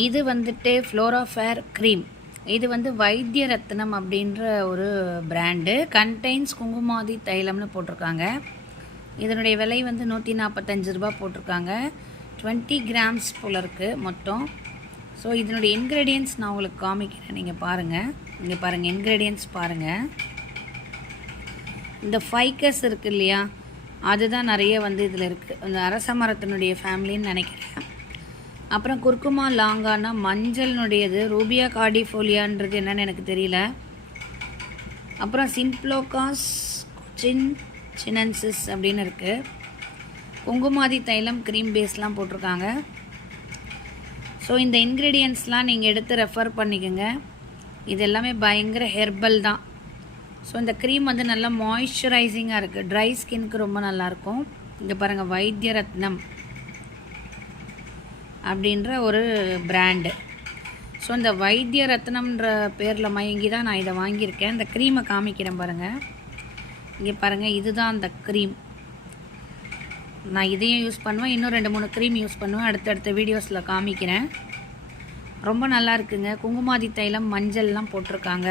இது வந்துட்டு ஃப்ளோராஃபேர் க்ரீம். இது வந்து வைத்திய ரத்னம் அப்படின்ற ஒரு பிராண்டு. கண்டெய்ன்ஸ் குங்குமாதி தைலம்னு போட்டிருக்காங்க. இதனுடைய விலை வந்து 145 ரூபா போட்டிருக்காங்க. 20 கிராம்ஸ் போல் இருக்குது மொத்தம். ஸோ இதனுடைய இன்க்ரீடியன்ட்ஸ் நான் உங்களுக்கு காமிக்கிறேன், நீங்கள் பாருங்கள். இங்கே பாருங்கள், இன்க்ரீடியன்ட்ஸ் பாருங்கள். இந்த ஃபைக்கஸ் இருக்குது இல்லையா, அதுதான் நிறைய வந்து இதில் இருக்குது. இந்த அரச மரத்தினுடைய ஃபேமிலின்னு நினைக்கிறேன். அப்புறம் குர்குமா லாங்கானா மஞ்சள்னுடையது. ரூபியா கார்டிஃபோலியான்றது என்னன்னு எனக்கு தெரியல. அப்புறம் சிம்ப்ளோகாஸ் சினன்சிஸ் அப்படின்னு இருக்குது. குங்குமாதி தைலம் க்ரீம் பேஸ்லாம் போட்டிருக்காங்க. ஸோ இந்த இன்க்ரீடியன்ட்ஸ்லாம் நீங்கள் எடுத்து ரெஃபர் பண்ணிக்கோங்க. இது எல்லாமே பயங்கர ஹெர்பல் தான். ஸோ இந்த க்ரீம் வந்து நல்லா மாய்ஸ்சரைசிங்காக இருக்குது. ட்ரை ஸ்கின்னுக்கு ரொம்ப நல்லாயிருக்கும். இங்கே பாருங்கள், வைத்திய ரத்னம் அப்படின்ற ஒரு பிராண்டு. ஸோ இந்த வைத்திய ரத்னம்ன்ற பேரில் மயங்கி தான் நான் இதை வாங்கியிருக்கேன். இந்த க்ரீமை காமிக்கிறேன் பாருங்கள். இங்கே பாருங்கள், இதுதான் அந்த க்ரீம். நான் இதையும் யூஸ் பண்ணுவேன், இன்னும் 2-3 க்ரீம் யூஸ் பண்ணுவேன். அடுத்தடுத்த வீடியோஸில் காமிக்கிறேன். ரொம்ப நல்லா இருக்குங்க. குங்குமாதி தைலம் மஞ்சள்லாம் போட்டிருக்காங்க.